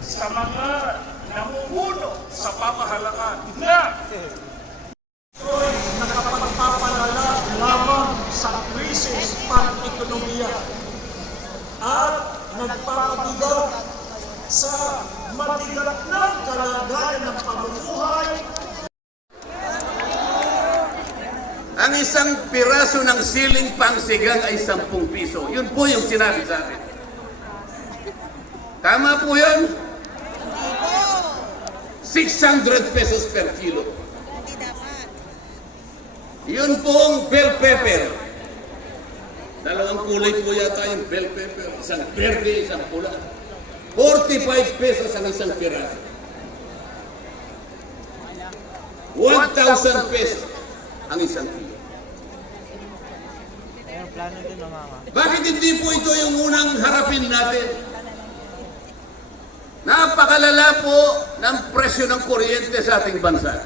sa mga namumuno sa pamahalaan na nakapagpapalala lamang sa krisis pang-ekonomiya at nagpapabigat sa matigat ng kalagayan ng pamumuhay. Ang isang piraso ng siling pangsigang ay 10 piso. Yun po yung sinabi sa akin. Tama po yun? 600 pesos per kilo. Yun pong bell pepper. Dalawang kulay po yata yung bell pepper. Isang verde, isang pula. 45 pesos ang isang piraso. 1,000 pesos ang isang kilo. Bakit hindi po ito yung unang harapin natin? Napakalala po ng presyo ng kuryente sa ating bansa.